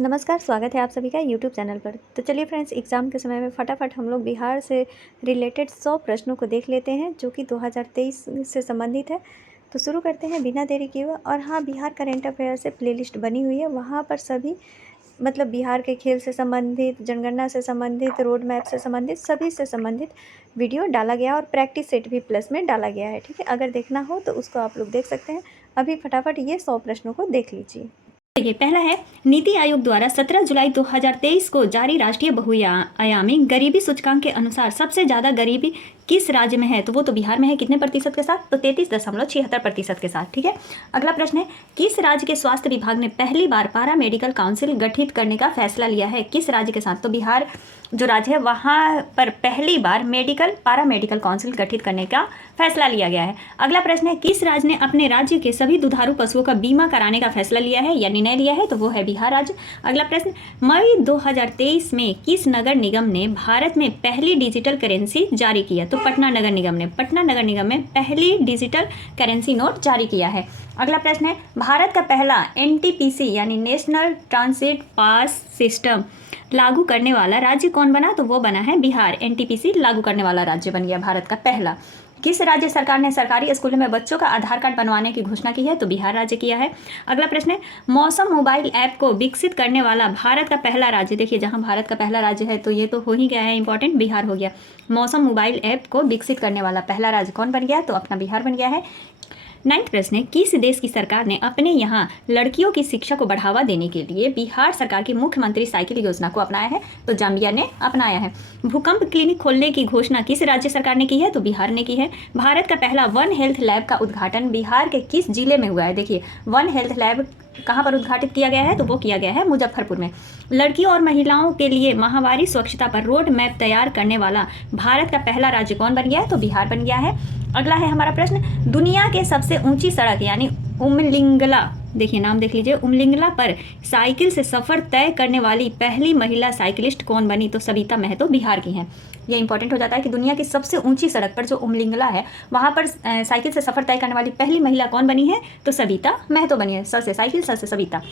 नमस्कार, स्वागत है आप सभी का यूट्यूब चैनल पर। तो चलिए फ्रेंड्स, एग्ज़ाम के समय में फटाफट हम लोग बिहार से रिलेटेड 100 प्रश्नों को देख लेते हैं जो कि 2023 से संबंधित है। तो शुरू करते हैं बिना देरी किए हुए। और हाँ, बिहार करेंट अफेयर से प्लेलिस्ट बनी हुई है, वहाँ पर सभी मतलब बिहार के खेल से संबंधित, जनगणना से संबंधित, रोड मैप से संबंधित, सभी से संबंधित वीडियो डाला गया और प्रैक्टिस सेट भी प्लस में डाला गया है। ठीक है, अगर देखना हो तो उसको आप लोग देख सकते हैं। अभी फटाफट ये 100 प्रश्नों को देख लीजिए। देखिए, पहला है नीति आयोग द्वारा 17 जुलाई 2023 को जारी राष्ट्रीय बहुआयामी गरीबी सूचकांक के अनुसार सबसे ज्यादा गरीबी किस राज्य में है? तो वो तो बिहार में है। कितने प्रतिशत के साथ? तो 33.76% के साथ। ठीक है, अगला प्रश्न है किस राज्य के स्वास्थ्य विभाग ने पहली बार पारा मेडिकल काउंसिल गठित करने का फैसला लिया है? किस राज्य के साथ? तो बिहार जो राज्य है वहाँ पर पहली बार पारा मेडिकल काउंसिल गठित करने का फैसला लिया गया है। अगला प्रश्न है किस राज्य ने अपने राज्य के सभी दुधारू पशुओं का बीमा कराने का फैसला लिया है या निर्णय लिया है? तो वो है बिहार राज्य। अगला प्रश्न, मई 2023 में किस नगर निगम ने भारत में पहली डिजिटल करेंसी जारी किया? तो पटना नगर निगम ने पहली डिजिटल करेंसी नोट जारी किया है। अगला प्रश्न है भारत का पहला एनटीपीसी यानी नेशनल ट्रांजिट पास सिस्टम लागू करने वाला राज्य कौन बना? तो वो बना है बिहार। एनटीपीसी लागू करने वाला राज्य बन गया भारत का पहला। किस राज्य सरकार ने सरकारी स्कूलों में बच्चों का आधार कार्ड बनवाने की घोषणा की है? तो बिहार राज्य किया है। अगला प्रश्न है मौसम मोबाइल ऐप को विकसित करने वाला भारत का पहला राज्य। देखिए, जहां भारत का पहला राज्य है तो ये तो हो ही गया है इंपॉर्टेंट, बिहार हो गया। मौसम मोबाइल ऐप को विकसित करने वाला पहला राज्य कौन बन गया? तो अपना बिहार बन गया है। 9th प्रश्न है किस देश की सरकार ने अपने यहाँ लड़कियों की शिक्षा को बढ़ावा देने के लिए बिहार सरकार की मुख्यमंत्री साइकिल योजना को अपनाया है? तो जाम्बिया ने अपनाया है। भूकंप क्लिनिक खोलने की घोषणा किस राज्य सरकार ने की है? तो बिहार ने की है। भारत का पहला वन हेल्थ लैब का उद्घाटन बिहार के किस जिले में हुआ है? देखिए, वन हेल्थ लैब कहाँ पर उद्घाटित किया गया है? तो वो किया गया है मुजफ्फरपुर में। लड़कियों और महिलाओं के लिए माहवारी स्वच्छता पर रोड मैप तैयार करने वाला भारत का पहला राज्य कौन बन गया है? तो बिहार बन गया है। अगला है हमारा प्रश्न, दुनिया के सबसे ऊंची सड़क यानी उमलिंगला, देखिए नाम देख लीजिए, उमलिंगला पर साइकिल से सफर तय करने वाली पहली महिला साइकिलिस्ट कौन बनी? तो सविता महतो बिहार की हैं। ये इंपॉर्टेंट हो जाता है कि दुनिया की सबसे ऊंची सड़क पर जो उमलिंगला है वहाँ पर साइकिल से सफर तय करने वाली पहली महिला कौन बनी है? तो सविता महतो बनी है। स से साइकिल, स से सविता।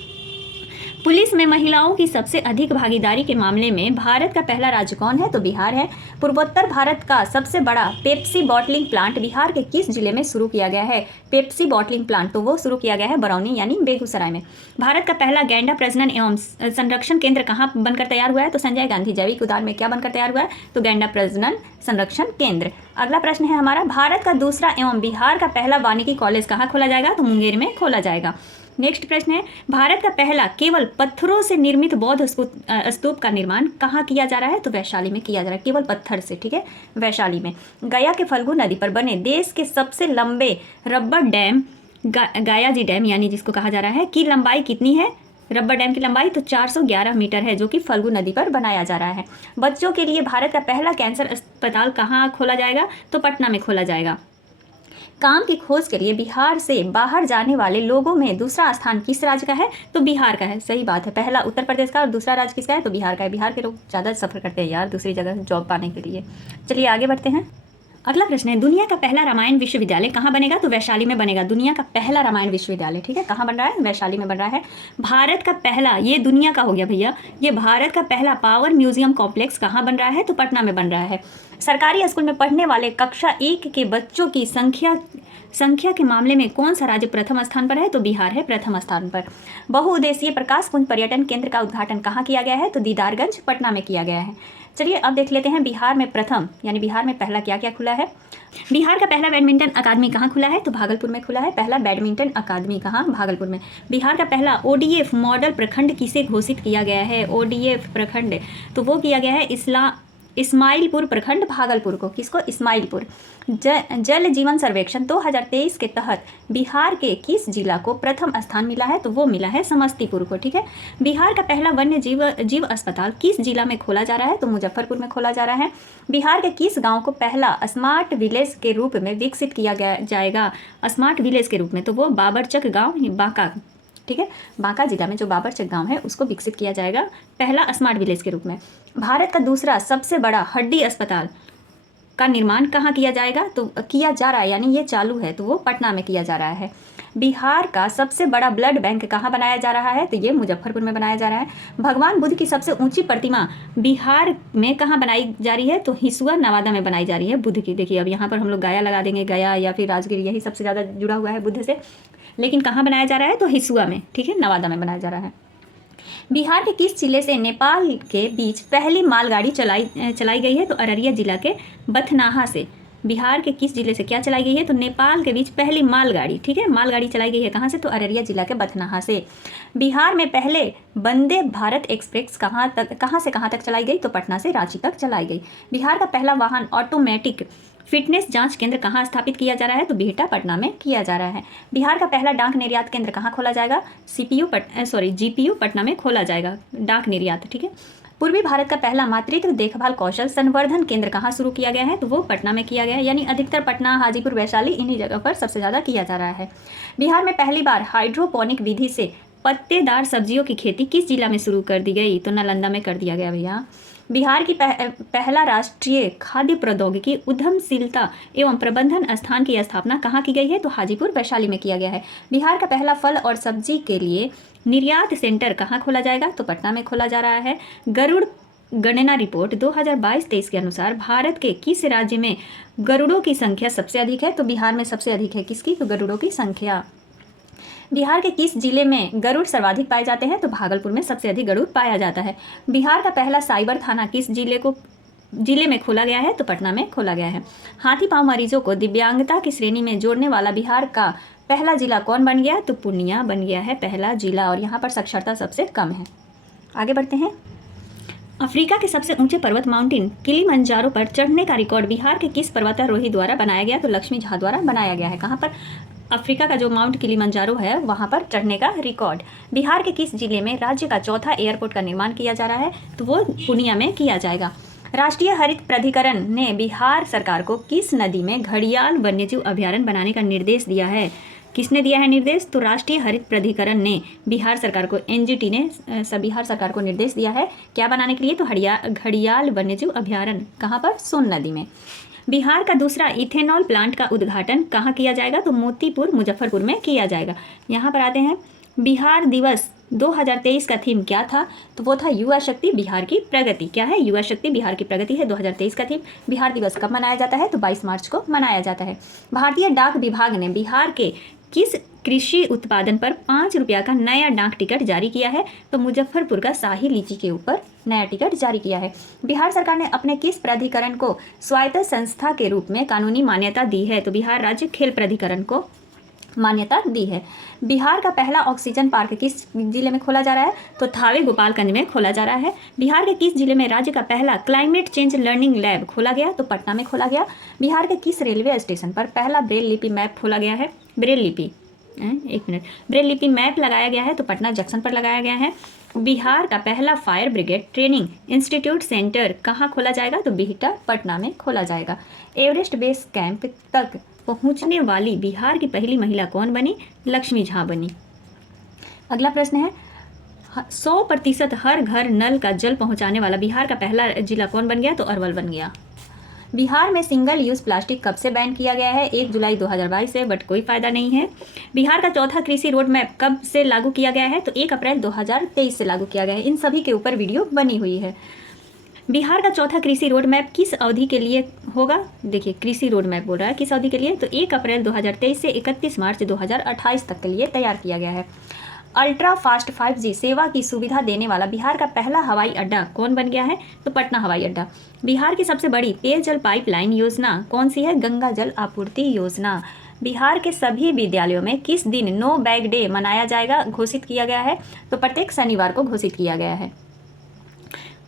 पुलिस में महिलाओं की सबसे अधिक भागीदारी के मामले में भारत का पहला राज्य कौन है? तो बिहार है। पूर्वोत्तर भारत का सबसे बड़ा पेप्सी बॉटलिंग प्लांट बिहार के किस जिले में शुरू किया गया है? पेप्सी बॉटलिंग प्लांट तो वो शुरू किया गया है बरौनी यानी बेगूसराय में। भारत का पहला गैंडा प्रजनन एवं संरक्षण केंद्र कहाँ बनकर तैयार हुआ है? तो संजय गांधी जैविक उद्यान में क्या बनकर तैयार हुआ है? तो गैंडा प्रजनन संरक्षण केंद्र। अगला प्रश्न है हमारा, भारत का दूसरा एवं बिहार का पहला वानिकी कॉलेज कहाँ खोला जाएगा? तो मुंगेर में खोला जाएगा। नेक्स्ट प्रश्न है भारत का पहला केवल पत्थरों से निर्मित बौद्ध स्तूप का निर्माण कहाँ किया जा रहा है? तो वैशाली में किया जा रहा है, केवल पत्थर से। ठीक है, वैशाली में। गया के फल्गु नदी पर बने देश के सबसे लंबे रबर डैम गायाजी डैम यानी जिसको कहा जा रहा है की लंबाई कितनी है? रबर डैम की लंबाई तो 411 मीटर है, जो कि फल्गु नदी पर बनाया जा रहा है। बच्चों के लिए भारत का पहला कैंसर अस्पताल कहाँ खोला जाएगा? तो पटना में खोला जाएगा। काम की खोज के लिए बिहार से बाहर जाने वाले लोगों में दूसरा स्थान किस राज्य का है? तो बिहार का है। सही बात है, पहला उत्तर प्रदेश का और दूसरा राज्य किसका है? तो बिहार का है। बिहार के लोग ज़्यादा सफ़र करते हैं यार दूसरी जगह जॉब पाने के लिए। चलिए आगे बढ़ते हैं। अगला प्रश्न है दुनिया का पहला रामायण विश्वविद्यालय कहाँ बनेगा? तो वैशाली में बनेगा। दुनिया का पहला रामायण विश्वविद्यालय, ठीक है, कहाँ बन रहा है? वैशाली में बन रहा है। भारत का पहला, ये दुनिया का हो गया भैया, ये भारत का पहला पावर म्यूजियम कॉम्प्लेक्स कहाँ बन रहा है? तो पटना में बन रहा है। सरकारी स्कूल में पढ़ने वाले कक्षा 1 के बच्चों की संख्या के मामले में कौन सा राज्य प्रथम स्थान पर है? तो बिहार है प्रथम स्थान पर। बहुउद्देशीय प्रकाश पुंज पर्यटन केंद्र का उद्घाटन कहाँ किया गया है? तो दीदारगंज पटना में किया गया है। चलिए अब देख लेते हैं बिहार में प्रथम यानी बिहार में पहला क्या क्या खुला है। बिहार का पहला बैडमिंटन अकादमी कहाँ खुला है? तो भागलपुर में खुला है। पहला बैडमिंटन अकादमी कहाँ? भागलपुर में। बिहार का पहला ओडीएफ मॉडल प्रखंड किसे घोषित किया गया है? ओडीएफ प्रखंड तो वो किया गया है इस्माइलपुर प्रखंड भागलपुर को। किसको? इस्माइलपुर। जल जीवन सर्वेक्षण 2023 के तहत बिहार के किस जिला को प्रथम स्थान मिला है? तो वो मिला है समस्तीपुर को। ठीक है, बिहार का पहला वन्य जीव अस्पताल किस जिला में खोला जा रहा है? तो मुजफ्फरपुर में खोला जा रहा है। बिहार के किस गांव को पहला स्मार्ट विलेज के रूप में विकसित किया जाएगा? स्मार्ट विलेज के रूप में तो वो बाबरचक गाँव बांका, ठीक है, बांका जिला में जो बाबरचक गांव है उसको विकसित किया जाएगा पहला स्मार्ट विलेज के रूप में। भारत का दूसरा सबसे बड़ा हड्डी अस्पताल का निर्माण कहाँ किया जाएगा? तो किया जा रहा है, यानी ये चालू है, तो वो पटना में किया जा रहा है। बिहार का सबसे बड़ा ब्लड बैंक कहाँ बनाया जा रहा है? तो ये मुजफ्फरपुर में बनाया जा रहा है। भगवान बुद्ध की सबसे ऊंची प्रतिमा बिहार में कहाँ बनाई जा रही है? तो हिसुआ नवादा में बनाई जा रही है बुद्ध की। देखिए अब यहाँ पर हम लोग गया लगा देंगे, गया या फिर राजगीर, यही सबसे ज़्यादा जुड़ा हुआ है बुद्ध से, लेकिन कहाँ बनाया जा रहा है? तो हिसुआ में, ठीक है, नवादा में बनाया जा रहा है। बिहार के किस जिले से नेपाल के बीच पहली मालगाड़ी चलाई गई है? तो अररिया जिला के बथनाहा से। बिहार के किस जिले से क्या चलाई गई है? तो नेपाल के बीच पहली मालगाड़ी, ठीक है, मालगाड़ी चलाई गई है कहाँ से? तो अररिया जिला के बथनाहा से। बिहार में पहले वंदे भारत एक्सप्रेस कहाँ से कहाँ तक चलाई गई? तो पटना से रांची तक चलाई गई। बिहार का पहला वाहन ऑटोमेटिक फिटनेस जांच केंद्र कहाँ स्थापित किया जा रहा है? तो बिहटा पटना में किया जा रहा है। बिहार का पहला डाक निर्यात केंद्र कहाँ खोला जाएगा? जीपीयू पटना में खोला जाएगा, डाक निर्यात, ठीक है। पूर्वी भारत का पहला मातृत्व देखभाल कौशल संवर्धन केंद्र कहाँ शुरू किया गया है? तो वो पटना में किया गया है, यानी अधिकतर पटना, हाजीपुर, वैशाली, इन्हीं जगह पर सबसे ज़्यादा किया जा रहा है। बिहार में पहली बार हाइड्रोपोनिक विधि से पत्तेदार सब्जियों की खेती किस जिला में शुरू कर दी गई? तो नालंदा में कर दिया गया भैया। बिहार की पहला राष्ट्रीय खाद्य प्रौद्योगिकी उद्यमशीलता एवं प्रबंधन संस्थान की स्थापना कहाँ की गई है? तो हाजीपुर, वैशाली में किया गया है। बिहार का पहला फल और सब्जी के लिए निर्यात सेंटर कहाँ खोला जाएगा? तो पटना में खोला जा रहा है। गरुड़ गणना रिपोर्ट 2022-23 के अनुसार भारत के किस राज्य में गरुड़ों की संख्या सबसे अधिक है? तो बिहार में सबसे अधिक है किसकी? तो गरुड़ों की संख्या। बिहार के किस जिले में गरुड़ सर्वाधिक पाए जाते हैं? तो भागलपुर में सबसे अधिक गरुड़ पाया जाता है। बिहार का पहला साइबर थाना किस जिले में खोला गया है? तो पटना में खोला गया है। हाथी पांव मरीजों को दिव्यांगता की श्रेणी में जोड़ने वाला बिहार का पहला जिला कौन बन गया? तो पूर्णिया बन गया है पहला जिला, और यहाँ पर साक्षरता सबसे कम है। आगे बढ़ते हैं। अफ्रीका के सबसे ऊंचे पर्वत माउंटेन किलिमंजारो पर चढ़ने का रिकॉर्ड बिहार के किस पर्वतारोही द्वारा बनाया गया? तो लक्ष्मी झा द्वारा बनाया गया है। कहाँ पर? अफ्रीका का जो माउंट किलिमंजारो है वहाँ पर चढ़ने का रिकॉर्ड। बिहार के किस जिले में राज्य का चौथा एयरपोर्ट का निर्माण किया जा रहा है? तो वो पूर्णिया में किया जाएगा। राष्ट्रीय हरित प्राधिकरण ने बिहार सरकार को किस नदी में घड़ियाल वन्यजीव अभयारण्य बनाने का निर्देश दिया है? किसने दिया है निर्देश? तो राष्ट्रीय हरित प्राधिकरण ने बिहार सरकार को, एनजीटी ने बिहार सरकार को निर्देश दिया है क्या बनाने के लिए? तो घड़ियाल वन्यजीव अभयारण्य। कहाँ पर? सोन नदी में। बिहार का दूसरा इथेनॉल प्लांट का उद्घाटन कहाँ किया जाएगा? तो मोतीपुर, मुजफ्फरपुर में किया जाएगा। यहाँ पर आते हैं। बिहार दिवस 2023 का थीम क्या था? तो वो था युवा शक्ति बिहार की प्रगति। क्या है? युवा शक्ति बिहार की प्रगति है 2023 का थीम। बिहार दिवस कब मनाया जाता है? तो 22 मार्च को मनाया जाता है। भारतीय डाक विभाग ने बिहार के किस कृषि उत्पादन पर 5 रुपया का नया डाक टिकट जारी किया है? तो मुजफ्फरपुर का शाही लीची के ऊपर नया टिकट जारी किया है। बिहार सरकार ने अपने किस प्राधिकरण को स्वायत्त संस्था के रूप में कानूनी मान्यता दी है? तो बिहार राज्य खेल प्राधिकरण को मान्यता दी है। बिहार का पहला ऑक्सीजन पार्क किस जिले में खोला जा रहा है? तो थावे गोपालगंज में खोला जा रहा है। बिहार के किस जिले में राज्य का पहला क्लाइमेट चेंज लर्निंग लैब खोला गया? तो पटना में खोला गया। बिहार के किस रेलवे स्टेशन पर पहला ब्रेल लिपि मैप खोला गया है? ब्रेल लिपि मैप लगाया गया है तो पटना जंक्शन पर लगाया गया है। बिहार का पहला fire brigade training institute centre कहाँ खोला जाएगा? तो बिहटा, पटना में खोला जाएगा। एवरेस्ट बेस कैंप तक पहुंचने वाली बिहार की पहली महिला कौन बनी? लक्ष्मी झा बनी। अगला प्रश्न है 100% हर घर नल का जल पहुंचाने वाला बिहार का पहला जिला कौन बन गया? तो अरवल बन गया। बिहार में सिंगल यूज़ प्लास्टिक कब से बैन किया गया है? 1 जुलाई 2022 से, बट कोई फ़ायदा नहीं है। बिहार का चौथा कृषि रोड मैप कब से लागू किया गया है? तो 1 अप्रैल 2023 से लागू किया गया है। इन सभी के ऊपर वीडियो बनी हुई है। बिहार का चौथा कृषि रोड मैप किस अवधि के लिए होगा? देखिए कृषि रोड मैप बोल रहा है किस अवधि के लिए? तो 1 अप्रैल 2023 से 31 मार्च 2028 तक के लिए तैयार किया गया है। अल्ट्रा फास्ट 5G सेवा की सुविधा देने वाला बिहार का पहला हवाई अड्डा कौन बन गया है? तो पटना हवाई अड्डा। बिहार की सबसे बड़ी पेयजल पाइपलाइन योजना कौन सी है? गंगा जल आपूर्ति योजना। बिहार के सभी विद्यालयों में किस दिन नो बैग डे मनाया जाएगा घोषित किया गया है? तो प्रत्येक शनिवार को घोषित किया गया है।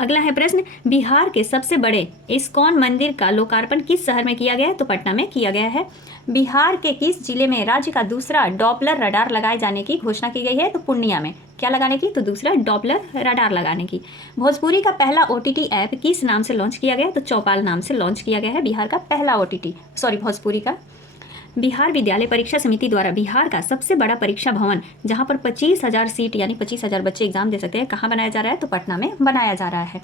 अगला है प्रश्न, बिहार के सबसे बड़े इस्कॉन मंदिर का लोकार्पण किस शहर में किया गया है? तो पटना में किया गया है। बिहार के किस जिले में राज्य का दूसरा डॉपलर रडार लगाए जाने की घोषणा की गई है? तो पूर्णिया में। क्या लगाने की? तो दूसरा डॉपलर रडार लगाने की। भोजपुरी का पहला OTT ऐप किस नाम से लॉन्च किया गया? तो चौपाल नाम से लॉन्च किया गया है बिहार का पहला भोजपुरी का। बिहार विद्यालय परीक्षा समिति द्वारा बिहार का सबसे बड़ा परीक्षा भवन जहां पर 25,000 सीट यानी 25,000 बच्चे एग्जाम दे सकते हैं, कहाँ बनाया जा रहा है? तो पटना में बनाया जा रहा है।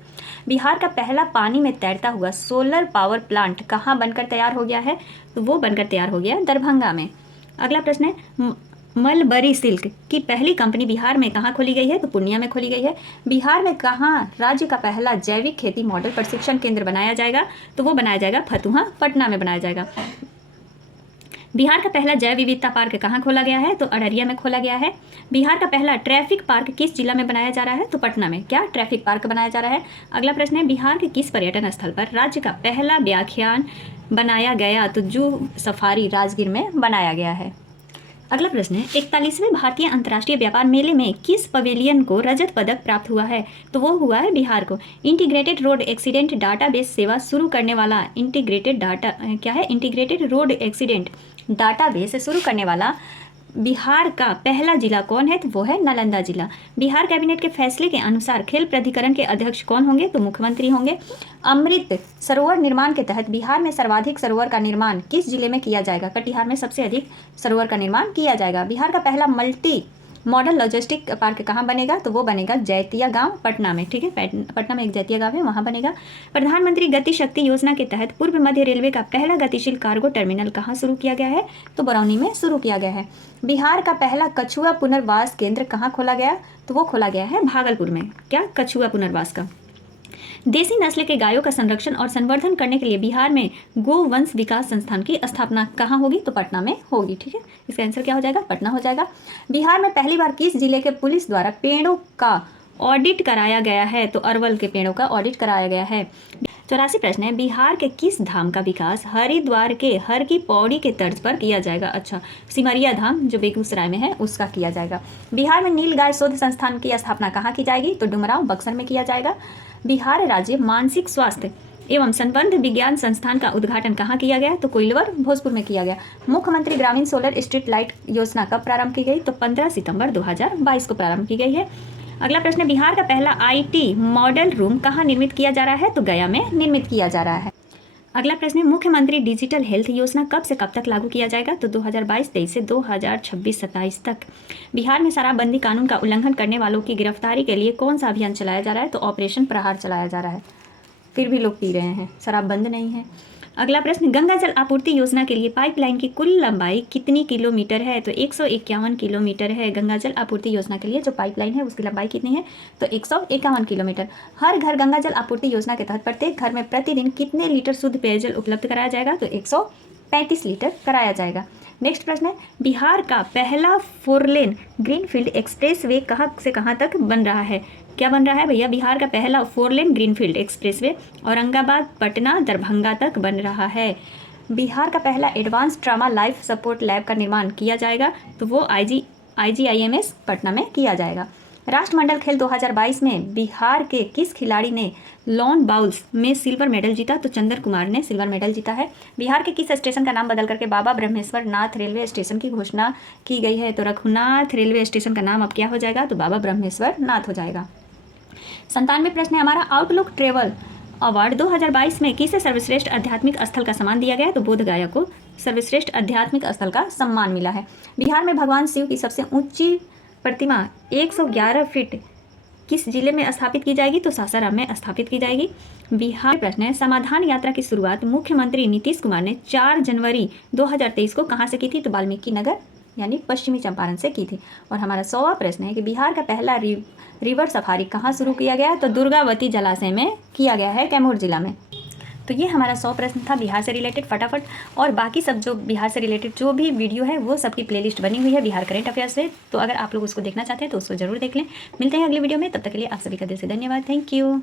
बिहार का पहला पानी में तैरता हुआ सोलर पावर प्लांट कहाँ बनकर तैयार हो गया है? तो वो बनकर तैयार हो गया दरभंगा में। अगला प्रश्न है, मलबरी सिल्क की पहली कंपनी बिहार में कहाँ खोली गई है? तो पूर्णिया में खोली गई है। बिहार में कहाँ राज्य का पहला जैविक खेती मॉडल प्रशिक्षण केंद्र बनाया जाएगा? तो वो बनाया जाएगा फतुहा, पटना में बनाया जाएगा। बिहार का पहला जैव विविधता पार्क कहाँ खोला गया है? तो अररिया में खोला गया है। बिहार का पहला ट्रैफिक पार्क किस जिला में बनाया जा रहा है? तो पटना में। क्या ट्रैफिक पार्क बनाया जा रहा है? अगला प्रश्न है, बिहार के किस पर्यटन स्थल पर राज्य का पहला व्याख्यान बनाया गया? तो जू सफारी राजगीर में बनाया गया है। अगला प्रश्न है, 41वें भारतीय अंतर्राष्ट्रीय व्यापार मेले में किस पवेलियन को रजत पदक प्राप्त हुआ है? तो वो हुआ है बिहार को। इंटीग्रेटेड रोड एक्सीडेंट डाटाबेस सेवा शुरू करने वाला इंटीग्रेटेड रोड एक्सीडेंट डाटाबेस शुरू करने वाला बिहार का पहला जिला कौन है? तो वो है नालंदा जिला। बिहार कैबिनेट के फैसले के अनुसार खेल प्राधिकरण के अध्यक्ष कौन होंगे? तो मुख्यमंत्री होंगे। अमृत सरोवर निर्माण के तहत बिहार में सर्वाधिक सरोवर का निर्माण किस जिले में किया जाएगा? कटिहार में सबसे अधिक सरोवर का निर्माण किया जाएगा। बिहार का पहला मल्टी मॉडल लॉजिस्टिक पार्क कहाँ बनेगा? तो वो बनेगा जैतिया गांव, पटना में। ठीक है, पटना में एक जैतिया गांव है, वहाँ बनेगा। प्रधानमंत्री गति शक्ति योजना के तहत पूर्व मध्य रेलवे का पहला गतिशील कार्गो टर्मिनल कहाँ शुरू किया गया है? तो बरौनी में शुरू किया गया है। बिहार का पहला कछुआ पुनर्वास केंद्र कहाँ खोला गया? तो वो खोला गया है भागलपुर में। क्या? कछुआ पुनर्वास का। देसी नस्ल के गायों का संरक्षण और संवर्धन करने के लिए बिहार में गोवंश विकास संस्थान की स्थापना कहाँ होगी? तो पटना में होगी। ठीक है, इसका आंसर क्या हो जाएगा? पटना हो जाएगा। बिहार में पहली बार किस जिले के पुलिस द्वारा पेड़ों का ऑडिट कराया गया है? तो अरवल के पेड़ों का ऑडिट कराया गया है। 84 प्रश्न है, बिहार के किस धाम का विकास हरिद्वार के हर की पौड़ी के तर्ज पर किया जाएगा? अच्छा, सिमरिया धाम जो बेगूसराय में है उसका किया जाएगा। बिहार में नीलगाय शोध संस्थान की स्थापना कहाँ की जाएगी? तो डुमरांव, बक्सर में किया जाएगा। बिहार राज्य मानसिक स्वास्थ्य एवं संबंध विज्ञान संस्थान का उद्घाटन कहाँ किया गया? तो कोइलवर, भोजपुर में किया गया। मुख्यमंत्री ग्रामीण सोलर स्ट्रीट लाइट योजना कब प्रारंभ की गई? तो 15 सितंबर 2022 को प्रारंभ की गई है। अगला प्रश्न है, बिहार का पहला IT मॉडल रूम कहाँ निर्मित किया जा रहा है? तो गया में निर्मित किया जा रहा है। अगला प्रश्न है, मुख्यमंत्री डिजिटल हेल्थ योजना कब से कब तक लागू किया जाएगा? तो 2022-23 से 2026-27 तक। बिहार में शराबबंदी कानून का उल्लंघन करने वालों की गिरफ्तारी के लिए कौन सा अभियान चलाया जा रहा है? तो ऑपरेशन प्रहार चलाया जा रहा है। फिर भी लोग पी रहे हैं, शराब बंद नहीं है। अगला प्रश्न, गंगा जल आपूर्ति योजना के लिए पाइपलाइन की कुल लंबाई कितनी किलोमीटर है? तो 151 किलोमीटर है। गंगा जल आपूर्ति योजना के लिए जो पाइपलाइन है उसकी लंबाई कितनी है? तो 151 किलोमीटर। हर घर गंगा जल आपूर्ति योजना के तहत प्रत्येक घर में प्रतिदिन कितने लीटर शुद्ध पेयजल उपलब्ध कराया जाएगा? तो 135 लीटर कराया जाएगा। नेक्स्ट प्रश्न है, बिहार का पहला 4 लेन ग्रीनफील्ड एक्सप्रेस वे कहाँ से कहाँ तक बन रहा है? क्या बन रहा है भैया? बिहार का पहला 4 lane greenfield expressway Aurangabad, Patna, Darbhanga तक बन रहा है। बिहार का पहला advance trauma life support lab का निर्माण किया जाएगा, तो वो IGIMS पटना में किया जाएगा। राष्ट्रमंडल खेल 2022 में बिहार के किस खिलाड़ी ने लॉन बाउल्स में सिल्वर मेडल जीता? तो चंदर कुमार ने सिल्वर मेडल जीता है। बिहार के किस स्टेशन का नाम बदल करके बाबा ब्रह्मेश्वर नाथ रेलवे स्टेशन की घोषणा की गई है? तो रघुनाथ रेलवे स्टेशन का नाम अब क्या हो जाएगा? तो बाबा ब्रह्मेश्वर नाथ हो जाएगा। 97 प्रश्न है हमारा, आउटलुक ट्रेवल अवार्ड 2022 में किसे सर्वश्रेष्ठ आध्यात्मिक स्थल का सम्मान दिया गया? तो बोध गया को सर्वश्रेष्ठ आध्यात्मिक स्थल का सम्मान मिला है। बिहार में भगवान शिव की सबसे ऊंची प्रतिमा 111 फीट किस जिले में स्थापित की जाएगी? तो सासाराम में स्थापित की जाएगी। बिहार प्रश्न है, समाधान यात्रा की शुरुआत मुख्यमंत्री नीतीश कुमार ने 4 जनवरी 2023 को कहाँ से की थी? तो वाल्मीकि नगर यानी पश्चिमी चंपारण से की थी। और हमारा 100वां प्रश्न है कि बिहार का पहला रिवर सफारी कहाँ शुरू किया गया? तो दुर्गावती जलाशय में किया गया है, कैमूर जिला में। तो ये हमारा 100 प्रश्न था बिहार से रिलेटेड फटाफट। और बाकी सब जो बिहार से रिलेटेड जो भी वीडियो है वो सबकी प्लेलिस्ट बनी हुई है बिहार करंट अफेयर्स से, तो अगर आप लोग उसको देखना चाहते हैं तो उसको जरूर देख लें। मिलते हैं अगली वीडियो में, तब तक के लिए आप सभी का दिल से धन्यवाद। Thank you.